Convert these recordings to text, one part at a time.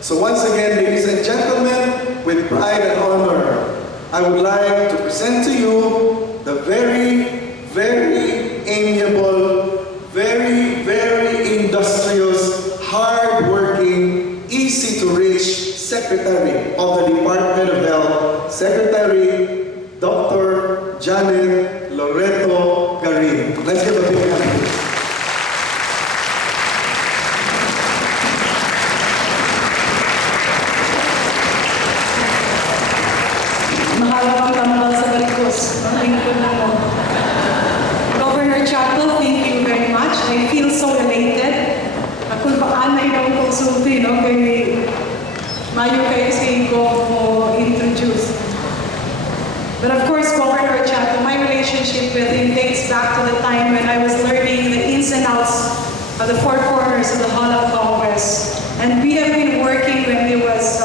So once again, ladies and gentlemen, with pride and honor, I would like to present to you the very, very amiable, very, very industrious, hard-working, easy-to-reach Secretary of the Department of Health, Secretary Dr. Janet Loreto Garin. Let's give a big hand. Mahalawang tambal sa balikos. Governor Chatto, thank you very much. I feel so elated. Kung paano yung konsulti, no? Kaya mayo kayo si mo introduce. But of course, Governor Chatto, my relationship with him dates back to the time when I was learning the ins and outs of the four corners of the Hall of Congress. And we have been working when he was,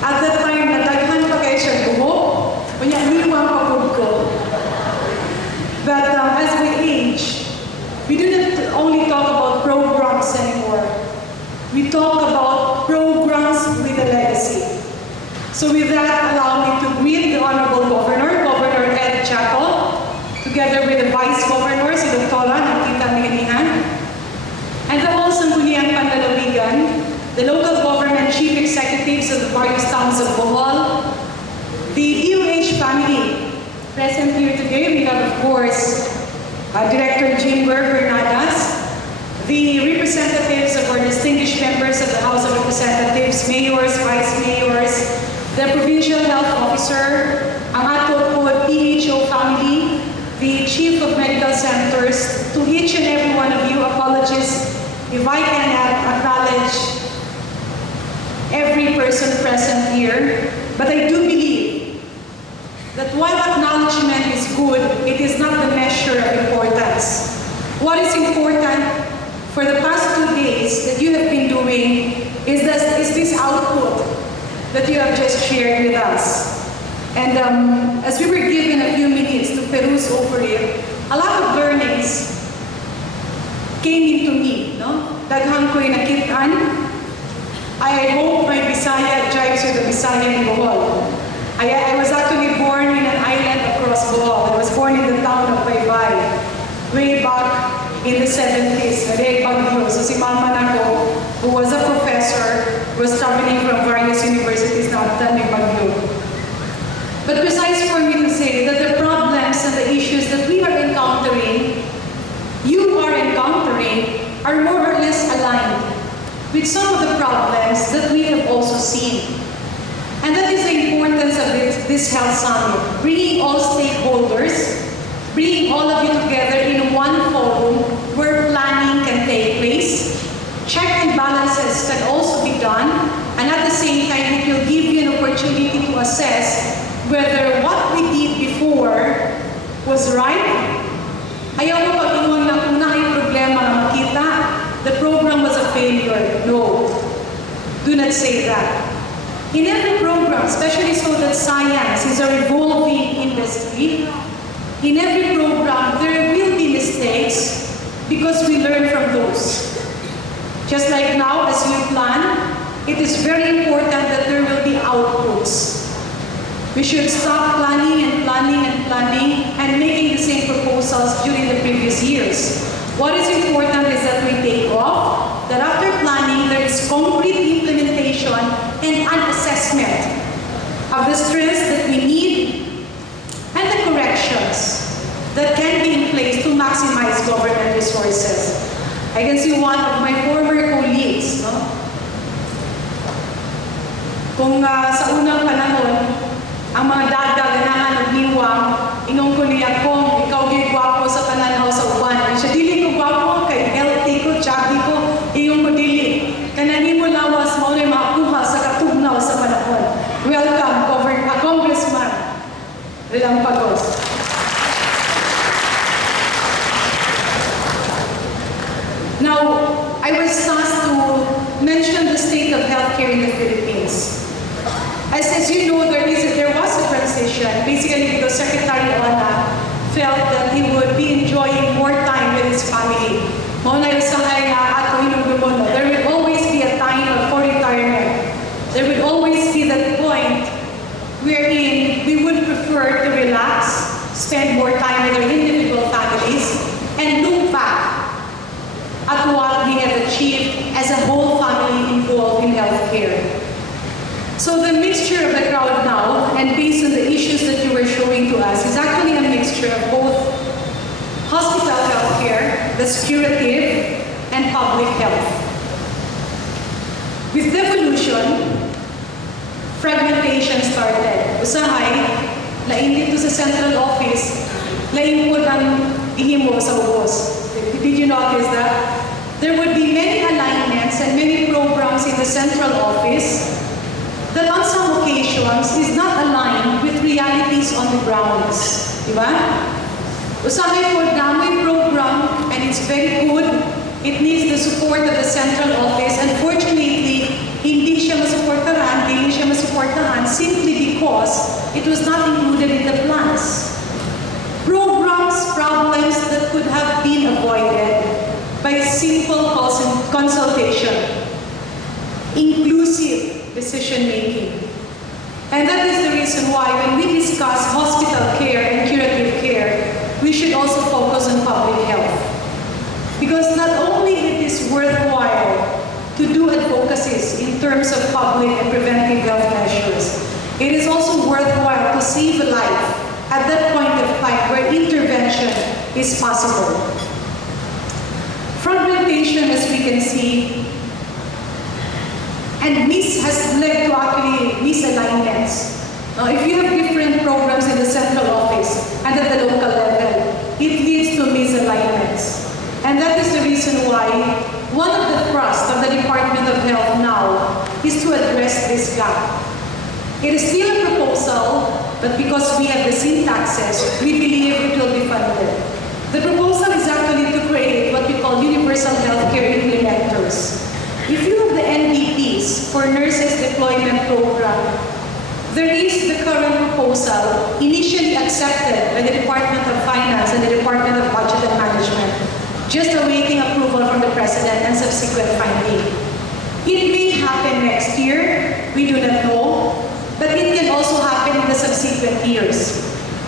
at that time, nadaghan pa kayo siya buho, kunya liwang pagod ko. But as we age, we do not only talk about programs anymore. We talk about programs with a legacy. So with that, allow me to greet the Honorable Governor, Governor Ed Chatto, together with the Vice Governor, si Dr. Nakita Miginihan, and the whole Sangguniang Panlalawigan, the local government chief executives of the various towns of Bohol, the DOH family present here today. We have, of course, Director Jimber Bernadas, the representatives of our distinguished members of the House of Representatives, mayors, vice mayors, the provincial health officer, ang ato po PHO family, the chief of medical centers. To each and every one of you, apologies if I cannot acknowledge every person present here, but I do believe that while acknowledgement is good, it is not the measure of importance. What is important for the past 2 days that you have been doing is this output that you have just shared with us. And as we were given a few minutes to peruse over it, a lot of learnings came into me. No? Daghang ko'y nakitaan. I hope my Bisaya jives with the Bisaya in Bohol. I was actually born in an island across Bohol. I was born in the town of Baybay, way back in the 70s. So si mama nako, who was a professor, was traveling from various universities now at Bagyo. But besides for me to say that the problems and the issues that we are encountering, you are encountering, are more or less aligned with some of the problems that we have also seen. And that is the importance of this health summit, bringing all stakeholders, bringing all of you together in one forum where planning can take place, check and balances can also be done, and at the same time it will give you an opportunity to assess whether what we did before was right. Ayaw mo pag-ingon na kung na ay problema na makita, the program was a failure. No, do not say that. In every program, especially so that science is a revolving industry, in every program there will be mistakes because we learn from those. Just like now, as we plan, it is very important that there will be outputs. We should stop planning and planning and planning and making the same proposals during the previous years. What is important is that we take off, that after planning there is complete implementation and an assessment of the strengths that we need and the corrections that can be in place to maximize government resources. I can see one of my former colleagues, no? Kung sa unang panahon, ang mga ganahan ng liwang, inong ko niya kung ikaw di gwapo sa pananaw sa uban. Siya dili ko gwapo, kay healthy ko, chubby ko, iyong mo dili. Kanani mo lawas, mo na makakuha sa katugnaw sa panahon. Welcome, Congressman Relampagos. Now, I was asked to mention the state of healthcare in the Philippines. As you know, there was a transition, basically because Secretary Ona felt that he would be enjoying more time with his family. There will always be a time of 40,000 there would always be that point wherein we would prefer to relax, spend more time with our individual families, and look back at what we have achieved as a whole family involved in healthcare. So the mixture of the crowd now, and based on the issues that you were showing to us, is actually a mixture of both hospital healthcare, that's curative, and public health. With devolution, fragmentation started. Usahay, lain dito sa central office, lain po ng ihimo sa ubos. Did you notice that? There would be many alignments and many programs in the central office that on some occasions is not aligned with realities on the grounds. Diba? Usahay po na may program and it's very good. It needs the support of the central office. Unfortunately, hindi siya masuportahan simply because it was not included in the plans. Programs, problems that could have been avoided by simple consultation, inclusive decision-making. And that is the reason why when we discuss hospital care and curative care, we should also focus on public health. Because not only it is worthwhile to do advocacies in terms of public and preventive health measures, it is also worthwhile to save a life at that point of time where intervention is possible. Fragmentation, as we can see, and has led to actually misalignments. If you have different programs in the central office and at the local level, it leads to misalignments. And that is the reason why one of the thrusts of the Department of Health now is to address this gap. It is still a proposal, but because we have the syntaxes, we believe it will be funded. The proposal is actually to create what we call universal healthcare implementers. If you have the NDPs for Nurses Deployment Program, there is the current proposal initially accepted by the Department of Finance and the Department of Budget and Management, just awaiting approval from the President and subsequent funding. It may happen next year, we do not know, but it can also happen in the subsequent years.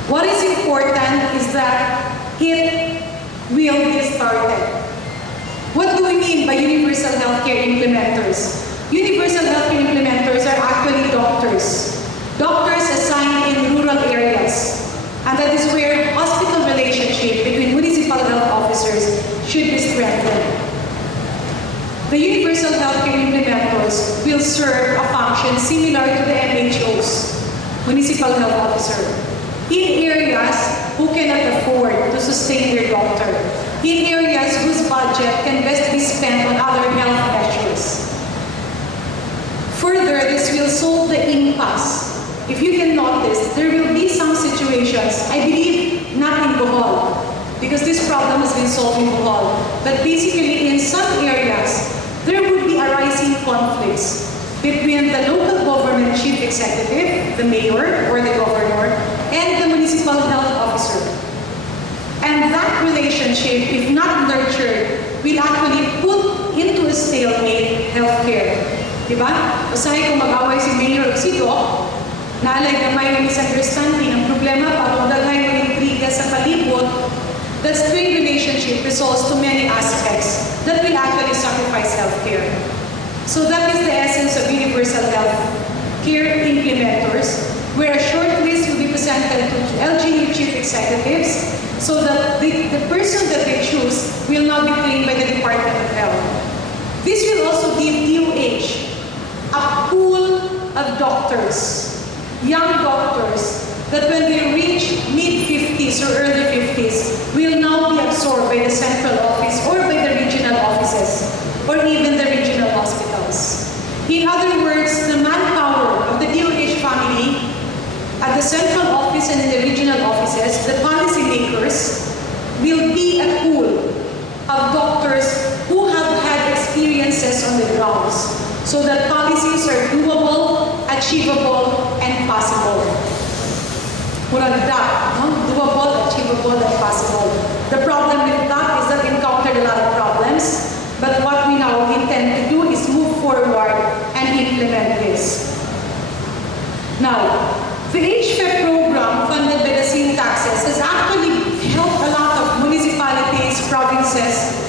What is important is that it will be started. What do we mean by universal healthcare implementers? Universal healthcare implementers are actually doctors. Doctors assigned in rural areas. And that is where hospital relationship between municipal health officers should be strengthened. The universal healthcare implementers will serve a function similar to the MHOs, municipal health officer, in areas who cannot afford to sustain their doctor, in areas whose budget can best be spent on other health measures. Further, this will solve the impasse. If you can notice, there will be some situations, I believe not in Bohol, because this problem has been solved in Bohol, but basically in some areas, there would be arising conflicts between the local government chief executive, the mayor or the governor, and the municipal health officer. And that relationship, if not nurtured, will actually put into a stalemate healthcare. Diba? Usahay kung mag-away si Mayor o si Doc, naalay na may misunderstanding. Ang problema, parang daghay mo intriga sa palibot, that strained relationship results to many aspects that will actually sacrifice healthcare. So that is the essence of universal health care implementers, where a short list will be presented to LGU chief executives so that the person that they choose will not be trained by the Department of Health. This will also give DOH a pool of doctors, young doctors, that when they reach mid-50s or early 50s will now be absorbed by the central office or by the regional offices or even the regional hospitals. In other words, the manpower of the DOH family at the central office and in the regional offices, the policymakers, will be a pool of doctors who have had experiences on the grounds so that policies are doable, achievable, and possible. Doable, achievable, and possible. The problem with that is that we encountered a lot of problems, but what we now intend to do is move forward and implement this. Now, the HFEP program funded by the sin taxes has actually helped a lot of municipalities, provinces,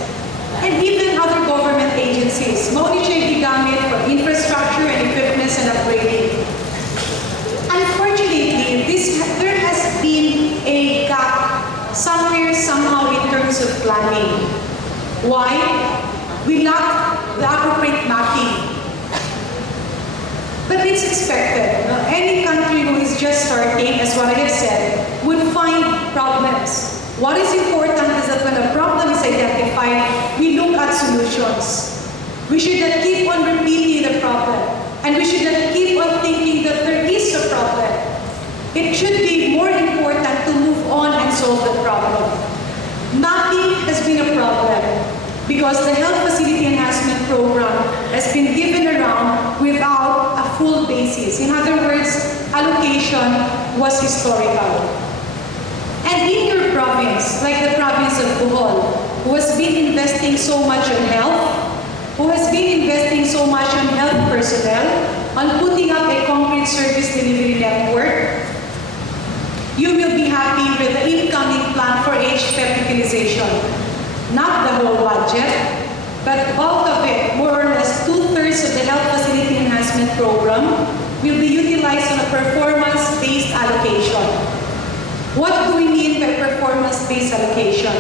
and even other government agencies. Mauni siya gigamit for infrastructure and equipment and upgrading. Unfortunately, there has been a gap somewhere, somehow in terms of planning. Why? We lack the appropriate mapping. But it's expected. Any country who is just starting, as what I have said, would find problems. What is important is that when a problem is identified, we look at solutions. We should not keep on repeating the problem. And we should not keep on thinking that there is a problem. It should be more important to move on and solve the problem. Mapping has been a problem because the Health Facility Enhancement Program has been given around without a full basis. In other words, allocation was historical. And in your province, like the province of Bohol, who has been investing so much on health, who has been investing so much on health personnel, on putting up a concrete service delivery network, you will be happy with the incoming plan for HFEP utilization. Not the whole budget, but bulk of it, more or less 2/3 of the Health Facility Enhancement Program, will be utilized on a performance-based allocation. What do we mean by performance-based allocation?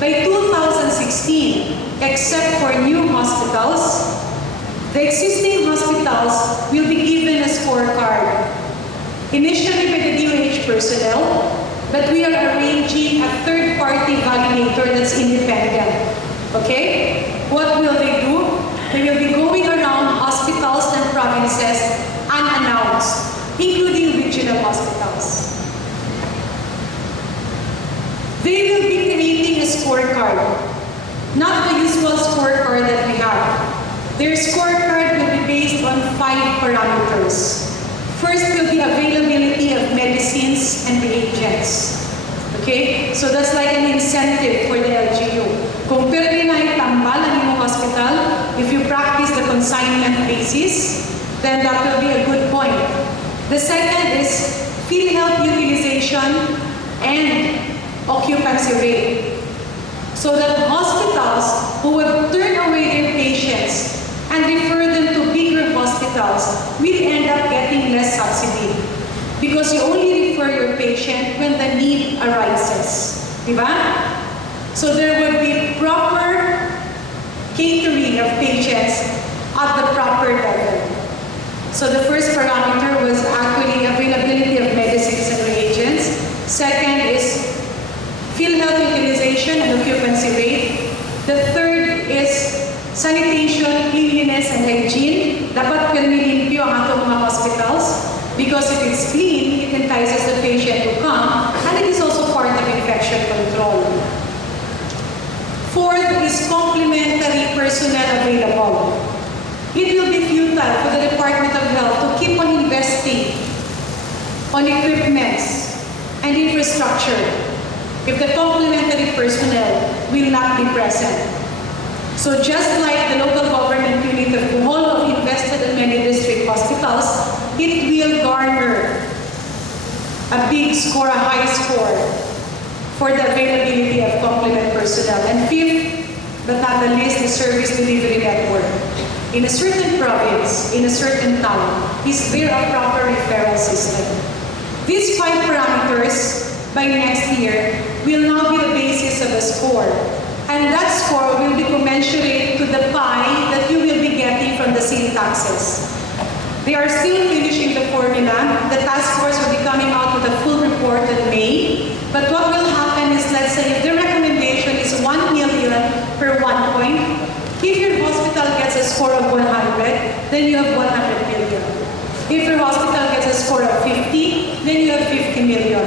By 2016, except for new hospitals, the existing hospitals will be given a scorecard. Initially by the DOH personnel, but we are arranging a third-party validator that's independent. Okay? What will they do? They will be going around hospitals and provinces unannounced, including regional hospitals. They will be creating a scorecard, not the usual scorecard that we have. Their scorecard will be based on 5 parameters. First will be availability of medicines and reagents. Okay? So that's like an incentive for the LGU. Kung pwede na itambal ang inyong hospital, if you practice the consignment basis, then that will be a good point. The second is PhilHealth utilization and occupancy rate. So that hospitals who would turn away their patients and refer them to bigger hospitals will end up getting less subsidy because you only refer your patient when the need arises. Diba? So there would be proper catering of patients at the proper level. So the first parameter was actually availability of medicines and reagents. Second is PhilHealth utilization and occupancy rate. The third is sanitation, cleanliness, and hygiene. Dapat pinilimpyo ang atong mga hospitals because if it's clean, it entices the patient to come and it is also part of infection control. Fourth is complementary personnel available. It will be futile for the Department of Health to keep on investing on equipments and infrastructure if the complementary personnel will not be present. So just like the local government unit of Bohol invested in many district hospitals, it will garner a big score, a high score for the availability of complement personnel. And fifth, but not the least, the service delivery network. In a certain province, in a certain town, is there a proper referral system? These 5 parameters by next year will now be the basis of a score. And that score will be commensurate to the pie that you will be getting from the sin taxes. They are still finishing the formula. The task force will be coming out with a full report in May. But what will happen is, let's say, if the recommendation is 1 million per 1 point, if your hospital gets a score of 100, then you have 100 million. If your hospital gets a score of 50, then you have 50 million.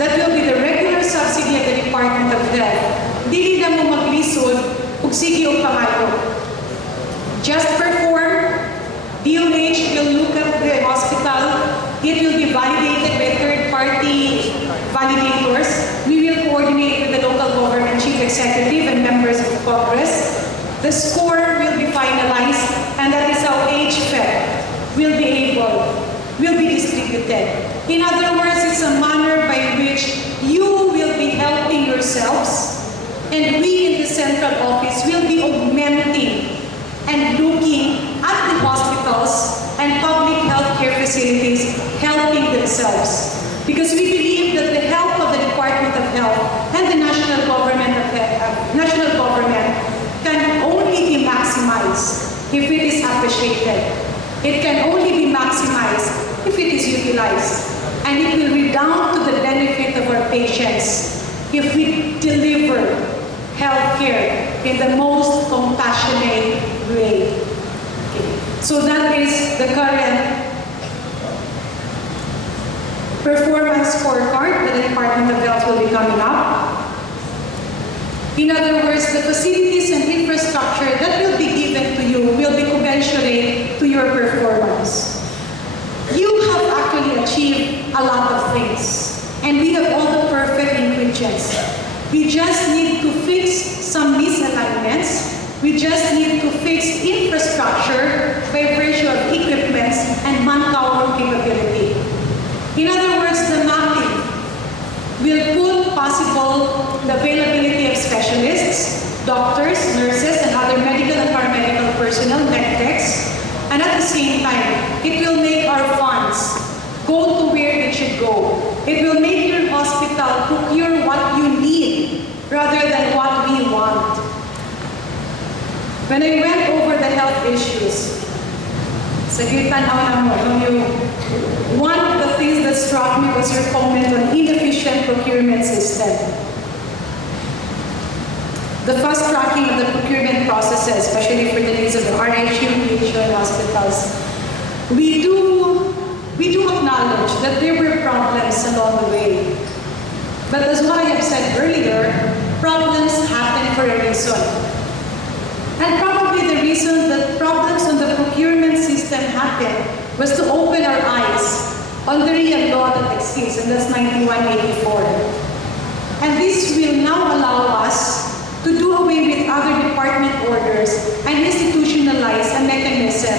That will be the regular subsidy of the Department of Health. Dili na mo maglisod ug sige og pangayo. Just perform. DOH will look at the hospital. It will be validated by third-party validators. We will coordinate with the local government chief executive and members of Congress. The score will be finalized, and that is how HFEP will be able will be distributed. In other words, it's a manner by which you will be helping yourselves, and we in the central office will be augmenting and looking at the hospitals and public healthcare facilities helping themselves. Because we believe that the help of the Department of Health and the national government can only be maximized if it is appreciated. It can only be maximized if it is utilized. And it will redound to the benefit of our patients if we deliver healthcare in the most compassionate way. Okay. So that is the current performance scorecard that the Department of Health will be coming up. In other words, the facilities and infrastructure that will be given to you will be commensurate to your performance. You have actually achieved a lot of things, and we have all the perfect ingredients. We just need to fix some misalignments. We just need to fix infrastructure by virtue of equipment and manpower capability. In other words, the mapping will put possible the availability of specialists, doctors, nurses, and other medical and paramedical personnel, medtechs, and at the same time, it will make our funds go to where it should go. It will make your hospital procure what you need rather than what we want. When I went over the health issues, one of the things that struck me was your comment on inefficient procurement system. The fast tracking of the procurement processes, especially for the needs of the RHU, PHU, and hospitals. We do acknowledge that there were problems along the way. But as what I have said earlier, problems happen for a reason. And probably the reason that problems on the procurement system happened was to open our eyes on the real law that exists, and that's 9184. And this will now allow us to do away with other department orders and institutionalize a mechanism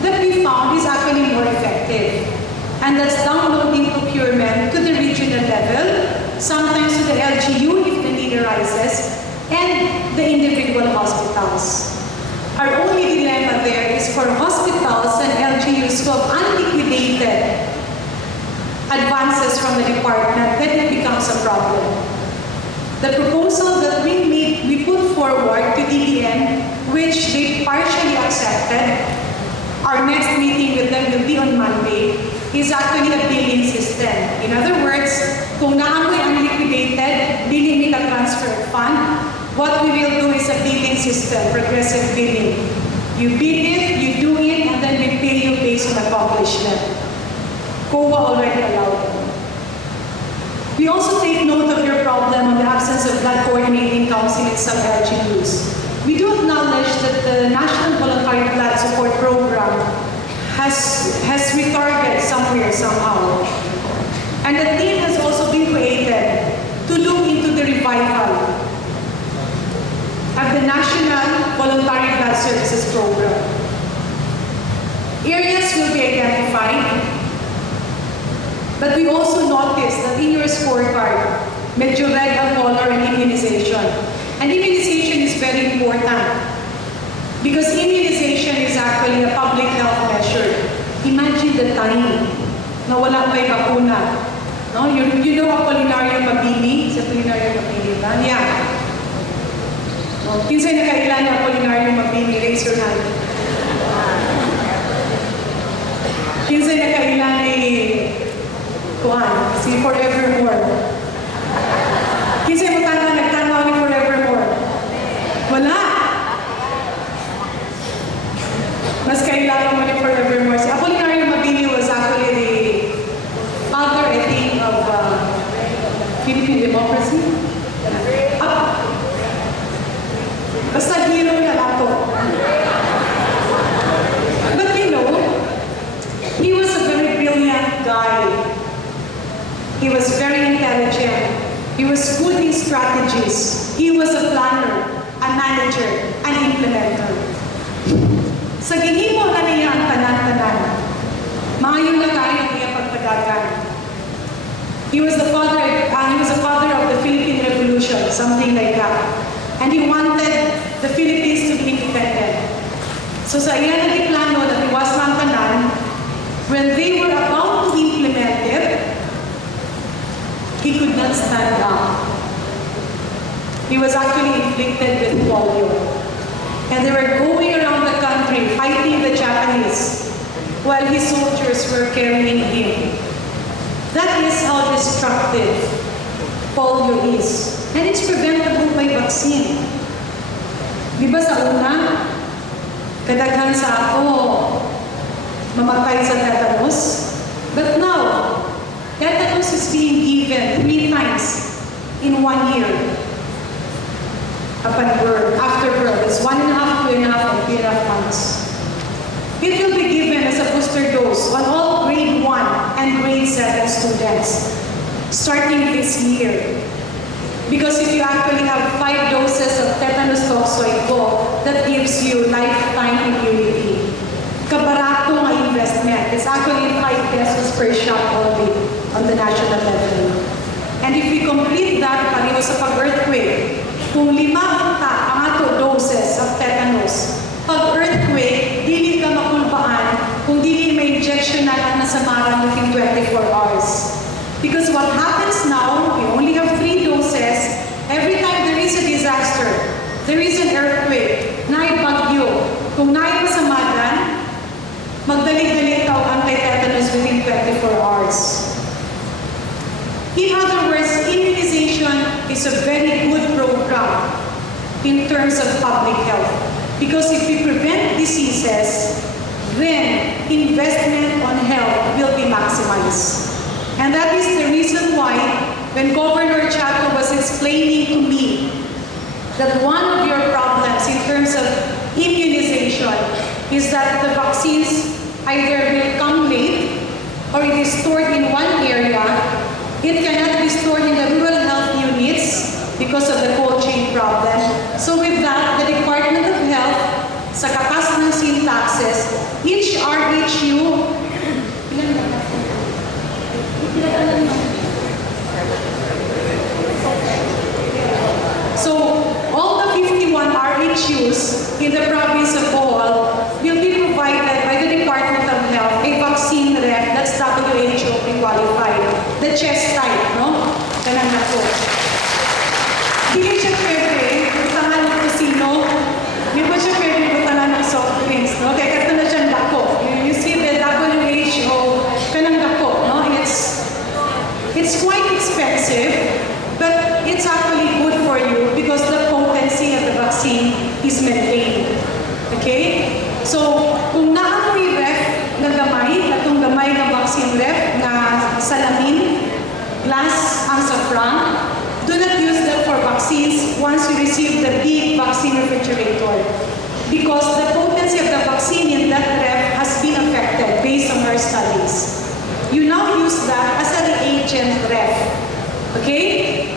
that we found is actually more effective. And that's downloading procurement to the regional level, sometimes to the LGU if the need arises, and the individual hospitals. Our only dilemma there is for hospitals and LGUs who have unliquidated advances from the department, then it becomes a problem. The proposal that we put forward to DDM, which they partially accepted, our next meeting with them will be on Monday, is actually a billing system. In other words, kung naamoy unliquidated, billing nila transfer fund, what we will do is a billing system, progressive billing. You bill it, you do it, and then we pay you based on accomplishment. COA already allowed it. We also take note of your problem on the absence of blood coordinating council in some LGUs. We do acknowledge that the National Voluntary Blood Support Program has retarded somewhere, somehow. And a team has also been created to look into the revival of the National Voluntary Blood Services Program. Areas will be identified, but we also noticed that in your scorecard, medyo red ang color and immunization. And immunization is very important because immunization is actually a public health measure. Imagine the time na wala pa yung bakuna. No? You know Apollinario Mabini? Sa Apollinario Mabini ba? Yeah. No? Kinsay nakailan yung Apollinario Mabini? Raise your hand. Kinsay nakailan ni Kuhan? Si Forevermore. Kinsay mo nagtanaw ni Forevermore? Wala. Mas kailangan mo ni Forevermore. Si Apollinario Mabini was actually the father, I think, of Philippine democracy. Basta hero na ako. But you know, he was a very brilliant guy. He was very intelligent. He was good in strategies. He was a planner, a manager, an implementer. Sa ginhimo na niya ang tanan-tanan, maayon na kayo He was the father of the Philippine Revolution, something like that. And he wanted the Philippines to be independent. So sa iyan na plano na tiwas ng tanan, when they were about to implement it, he could not stand up. He was actually inflicted with polio. And they were going around the country fighting the Japanese while his soldiers were carrying him. That is how destructive polio is. And it's preventable by vaccine. Di ba sa una, kadaghan sa ako, mamatay sa tetanus? But now, tetanus is being given 3 times in 1 year. Upon birth, after birth, it's 1.5, 2.5, and 3.5 months. It will be given as a booster dose on all grade 1 and grade 7 students, starting this year. Because if you actually have 5 doses of tetanus toxoid go, that gives you lifetime immunity. Kabarato nga investment. It's actually 5 pesos per shot only on the national level. And if we complete that, pareho sa pag-earthquake, kung 5 ang ato doses of tetanus, pag-earthquake, dili ka makulbaan kung dili may injection na nasamaran within 24 hours. Because what happens now, we only have 3 doses. Every time there is a disaster, there is an earthquake, naay bagyo, kung naay masamaran, magdali-dali tao anti-tetanus within 24 hours. In other words, immunization is a very good program in terms of public health. Because if we prevent diseases, then investment on health will be maximized. And that is the reason why when Governor Chatto was explaining to me that one of your problems in terms of immunization is that the vaccines either will come late or it is stored in one area. It cannot be stored in the rural health units because of the cold chain problem. So with that, the Department of Health, sa katas ng syntaxes, each RHU, so all the 51 RHUs in the province of Bohol will be provided by the Department of Health a vaccine ref that's WHO qualified. The chest type, no? Ganun na po. Hindi siya pwede, butangan ng kusino. Hindi po siya pwede butangan ng soft drinks, no? Kaya kato na siyang dako. You see the WHO, kanang dako, no? It's quite expensive, but it's actually good for you because the potency of the vaccine is maintained. Okay? So, kung naamoy ref na gamay, atong gamay na vaccine ref na salamin, glass ang sa front, do not use them for vaccines once you receive the big vaccine refrigerator. Because the potency of the vaccine in that ref has been affected based on our studies. You now use that as a reagent ref. Okay?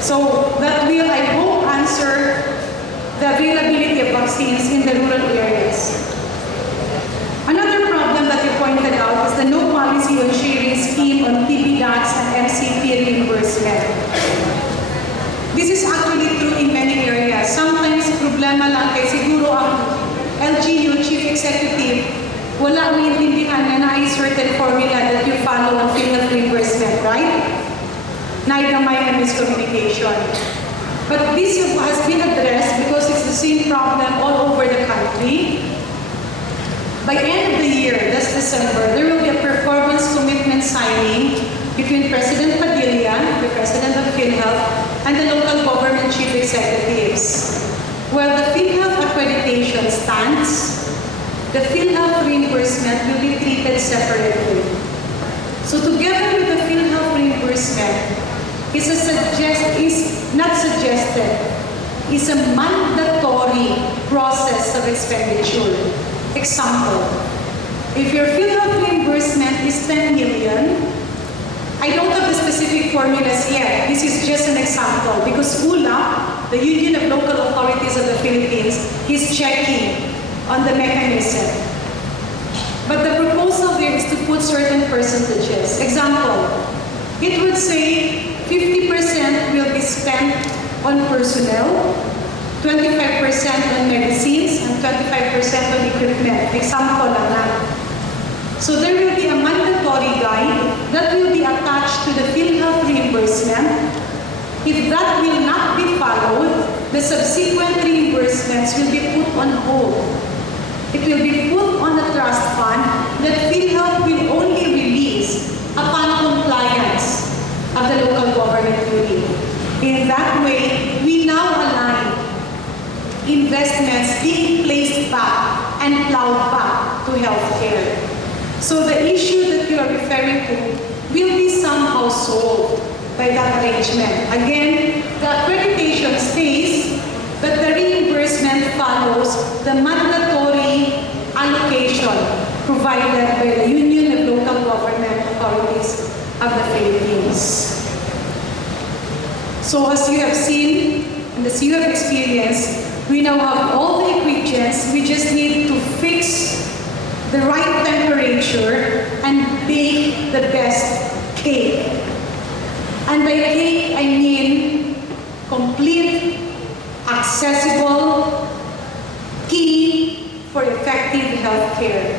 So that will, I hope, answer the availability of vaccines in the rural areas. Another problem that you pointed out is the no policy on sharing scheme on TB DATs and MCP reimbursement. This is actually true in many areas. Sometimes problema lang kay siguro ang LGU chief executive wala maintindihan na na certain formula that you follow on PhilHealth reimbursement, right? Naigamay na miscommunication. But this has been addressed because it's the same problem all over the country. By end of the year, that's December, there will be a performance commitment signing between President Padilla, the President of PhilHealth, and the local government chief executives. Where the PhilHealth accreditation stands, the PhilHealth reimbursement will be treated separately. So together with the PhilHealth reimbursement, is not suggested, is a mandatory process of expenditure. Example, if your PhilHealth reimbursement is 10 million, I don't have the specific formulas yet. This is just an example because ULA, the Union of Local Authorities of the Philippines, is checking on the mechanism. But the proposal there is to put certain percentages. Example, it would say 50% will be spent on personnel, 25% on medicines, and 25% on equipment. Example lang na. So there will be a mandatory guide that will be attached to the PhilHealth reimbursement. If that will not be followed, the subsequent reimbursements will be put on hold. It will be put on a trust fund that PhilHealth will only release upon compliance of the local government duty. In that way, we now align investments being placed back and plowed back to healthcare. So the issue that you are referring to will be somehow solved by that arrangement. Again, the accreditation stays, but the reimbursement follows the mandatory allocation provided by the Union of Local Government Authorities of the Philippines. So as you have seen, and as you have experienced, we now have all the ingredients. We just need to fix the right temperature and bake the best cake. And by cake, I mean complete, accessible, key for effective healthcare.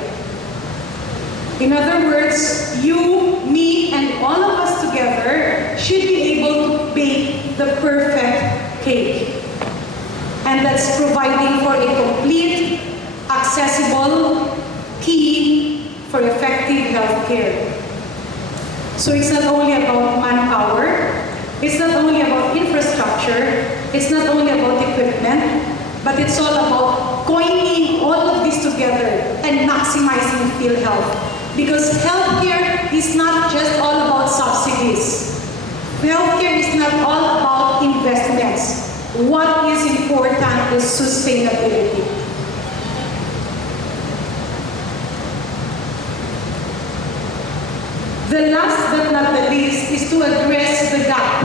In other words, you, me, and all of us together should be able to bake the perfect cake. And that's providing for a complete, accessible, key for effective healthcare. So it's not only about manpower, it's not only about infrastructure, it's not only about equipment, but it's all about coining all of this together and maximizing PhilHealth. Because healthcare is not just all about subsidies. Healthcare is not all about investments. What is important is sustainability. The last but not the least is to address the gap.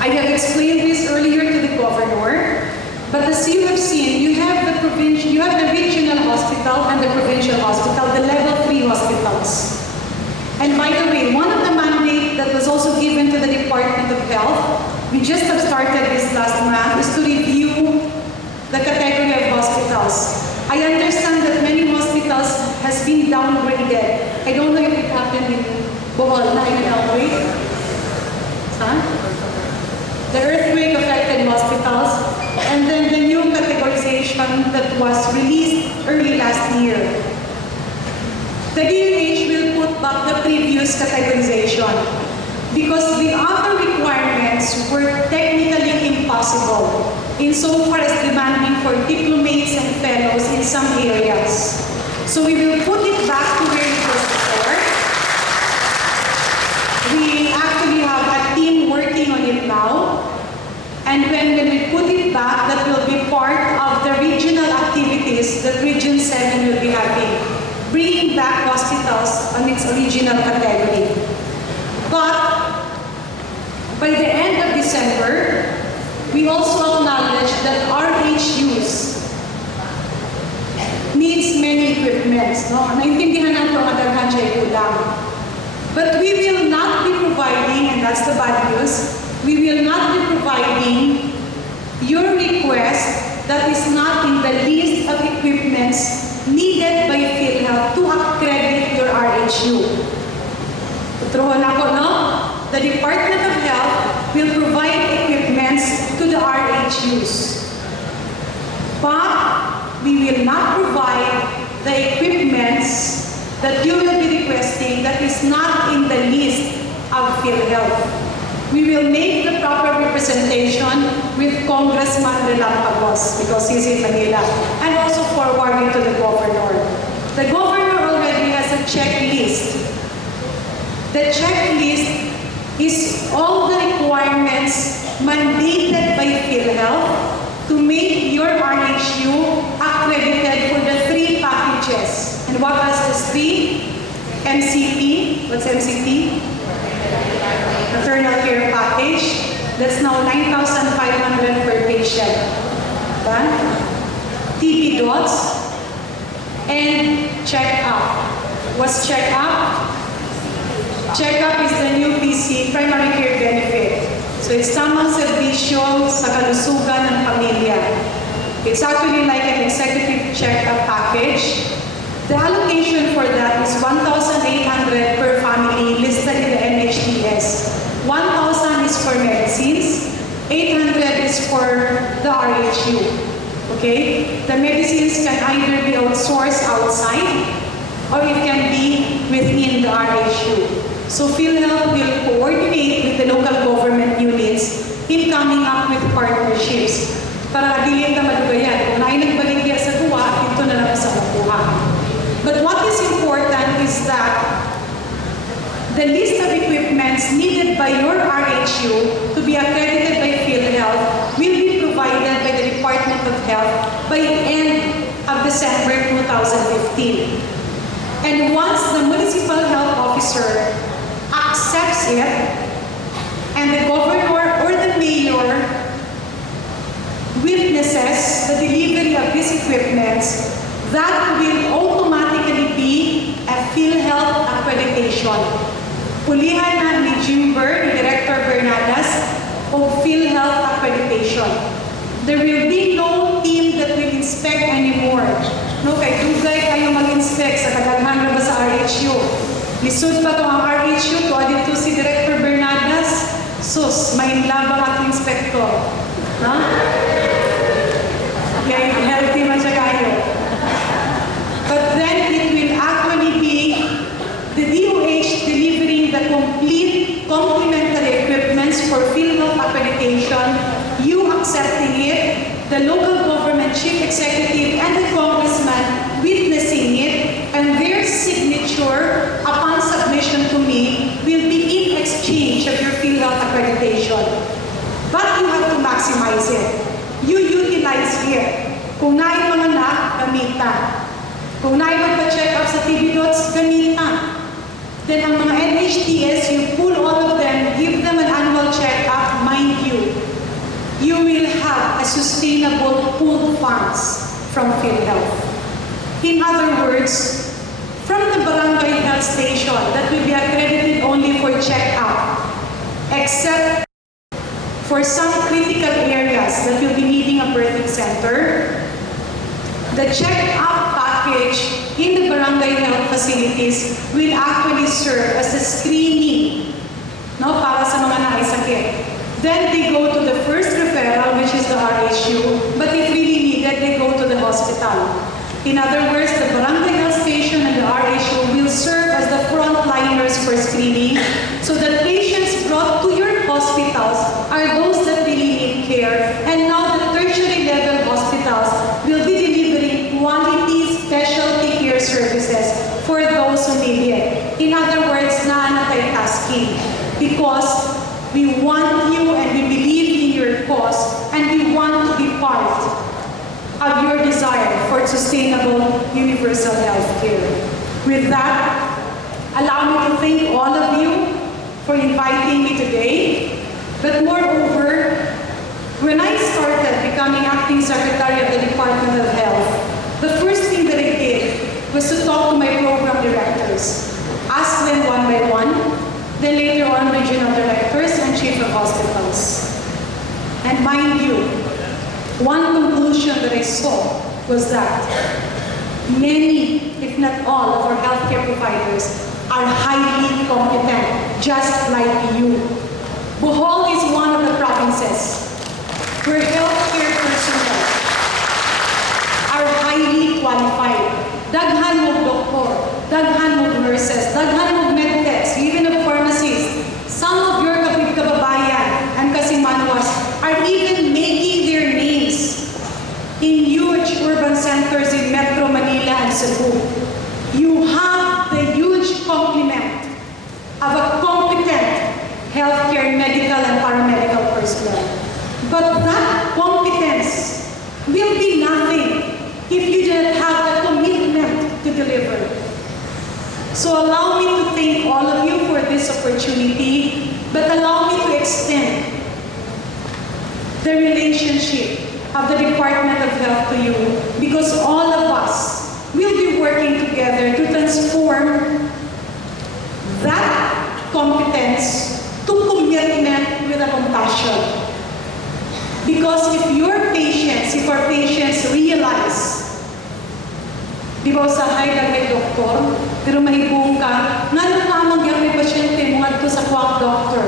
I have explained this earlier to the governor, but as you have seen, you have the regional hospital and the provincial hospital, the level 3 hospitals. And by the way, one of the mandates that was also given to the Department of Health, we just have started this last month, is to review the category of hospitals. I understand that many hospitals has been downgraded. I don't know if it happened in Bohol, the earthquake affected hospitals, and then the new categorization that was released early last year. The DOH will put back the previous categorization because the other requirements were technically impossible insofar as demanding for diplomates and fellows in some areas. So we will put it back to where it was before. We actually have a team working on it now. And when we put it back, that will be part of the regional activities that Region 7 will be having, bringing back hospitals on its original category. But by the end of December, we also acknowledge that RHUs needs many equipments. No? Naintindihan natin ang daghan siya kulang. But we will not be providing, and that's the bad news, we will not be providing your request that is not in the list of equipments needed by PhilHealth to accredit your RHU. Tuturuan ako, no? The Department of Health will provide equipments to the RHUs. But we will not provide the equipments that you will be requesting that is not in the list of PhilHealth. We will make the proper representation with Congressman Relampagos because he's in Manila, and also forwarding to the governor. The governor already has a checklist. The checklist is all the requirements mandated by PhilHealth to make your RHU accredited for the 3 packages. And what are the 3? MCP. What's MCP? Maternal care package. That's now 9,500 per patient. TB dots and check-up. What's check-up? Checkup is the new PC, primary care benefit. So it's tamang serbisyo sa kalusugan ng pamilya. It's actually like an executive checkup package. The allocation for that is 1,800 per family listed in the NHTS. 1,000 is for medicines, 800 is for the RHU. Okay? The medicines can either be outsourced outside or it can be within the RHU. So PhilHealth will coordinate with the local government units in coming up with partnerships para dili na madugayan. Kung naay nagbaligya sa duwa, ito na lang sa makuha. But what is important is that the list of equipments needed by your RHU to be accredited by PhilHealth will be provided by the Department of Health by the end of December 2015. And once the municipal health officer accepts it, and the governor or the mayor witnesses the delivery of these equipments, that will automatically be a PhilHealth accreditation. Pulihan na ni Jimber, ni Director Bernadas, of PhilHealth accreditation. There will be no team that will inspect anymore. No, kay dugay kayo mag-inspect sa kadaghan na ba sa RHU. Lisod pa to ang RHU, to adito si Director Bernadas, sus, may labang at inspector. Ha? Kaya healthy man siya kayo. But then it will actually be the DOH delivering the complete complementary equipments for PhilHealth accreditation, you accepting it, the local government chief executive and the congressman witnessing it, and their signature upon submission to me will be in exchange of your PhilHealth accreditation. But you have to maximize it. You utilize it. Kung naay mga na, gamitan. Kung naay magpa-check up sa TB dots, gamitan. Then ang mga NHTS, you pull all of them, give them an annual check-up, mind you, you will have a sustainable pooled funds from PhilHealth. In other words, from the barangay health station that will be accredited only for check-up, except for some critical areas that will be needing a birthing center, the check-up package in the barangay health facilities will actually serve as a screening, no, para sa mga naisakit. Then they go to the first referral, which is the RHU, but if really needed, they go to the hospital. In other words, the barangay health station and the RHU will serve as the frontliners for screening, so that patients brought to your hospitals are those that really need care, and now the tertiary level hospitals will be delivering quality specialty care services for those who need it. In other words, na-anti-tasking, because we want you and we believe in your cause, and we want to be part of your desire for sustainable universal health care. With that, allow me to thank all of you for inviting me today. But moreover, when I started becoming acting secretary of the Department of Health, the first thing that I did was to talk to my program directors, ask them one by one, then later on regional directors and chief of hospitals. And mind you, one conclusion that I saw was that many, if not all, of our healthcare providers are highly competent, just like you. Bohol is one of the provinces where healthcare personnel are highly qualified. Daghan mo doktor, daghan mo nurses, daghan mo medtechs, even of pharmacists. Some of your kababayan and kasimanwas are even making their names in huge urban centers in Metro Manila and Cebu. You have the huge complement of a competent healthcare, medical, and paramedical personnel. But that competence will be nothing if you didn't have the commitment to deliver. So allow me to thank all of you for this opportunity, but allow me to extend the relationship of the Department of Health to you, because all of us will be working together to transform that if our patients realize, di ba usahay lang may doktor, pero mahibong ka, nga nung namang yung may pasyente mo nga sa quack doctor,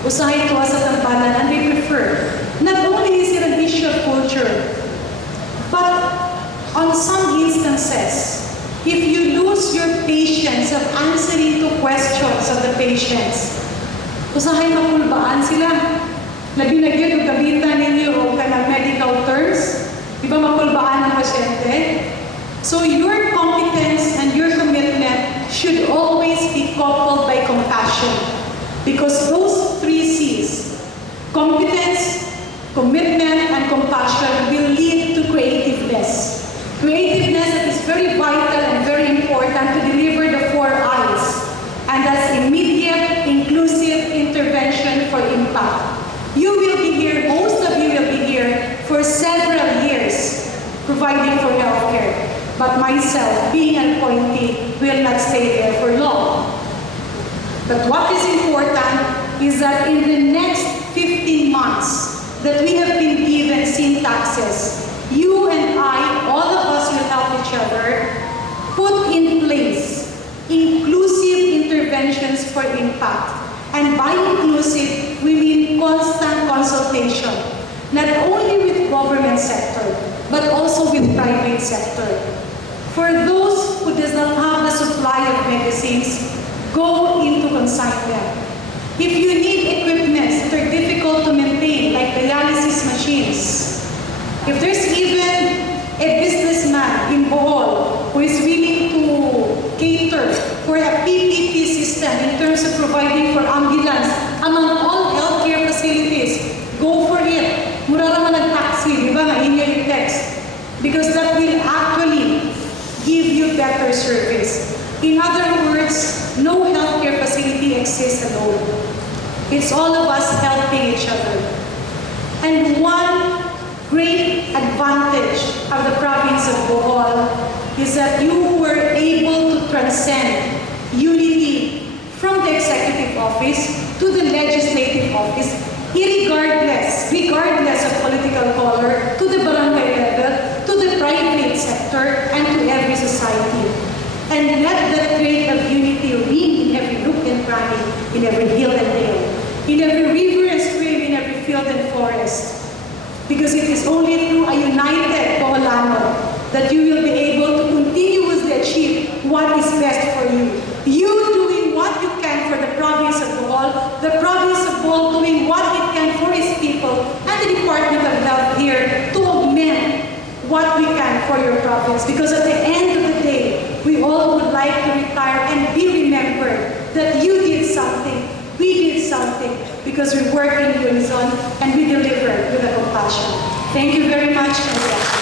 usahay ito sa tampanan, and they prefer. Not only is it an issue of culture, but on some instances, if you lose your patience of answering to questions of the patients, usahay makulbaan sila. Labi na yun, yung gamitan ninyo o kanang medical terms, di ba makulbaan ng pasyente? So your competence and your commitment should always be coupled by compassion. Because those three C's, competence, commitment, and compassion will lead to creativeness. Creativeness that is very vital and very important to deliver the 4 I's. And that's immediate, inclusive intervention for impact. You will be here, most of you will be here for several years providing for healthcare. But myself, being an appointee, will not stay there for long. But what is important is that in the next 15 months that we have been given syntaxes, you and I, all of us will help each other put in place inclusive interventions for impact. And by inclusive, we mean constant consultation, not only with government sector, but also with private sector. For those who does not have the supply of medicines, go into consignment. If you need equipments that are difficult to maintain, like dialysis machines, if there's even a businessman in Bohol who is willing to cater for a PPP system in terms of providing for ambulance among all healthcare facilities, go for it. Mura naman ang taxi, di ba nga, in your text. Because that will actually give you better service. In other words, no healthcare facility exists alone. It's all of us helping each other. And one great advantage of the province of Bohol is that you were able to transcend unity from the executive office to the legislative office, regardless of political color, to the barangay level, to the private sector, and to every society. And let that trait of unity ring in every nook and cranny, in every hill and dale, in every river and stream, in every field and forest. Because it is only through a united Boholano that you will be able to continuously achieve what is best for you. You doing what you can for the province of Bohol, the province of Bohol doing what it can for its people, and the Department of Health here to augment what we can for your province. Because at the end of the day, we all would like to retire and be remembered that you did something, we did something, because we work in unison and we deliver with a compassion. Thank you very much.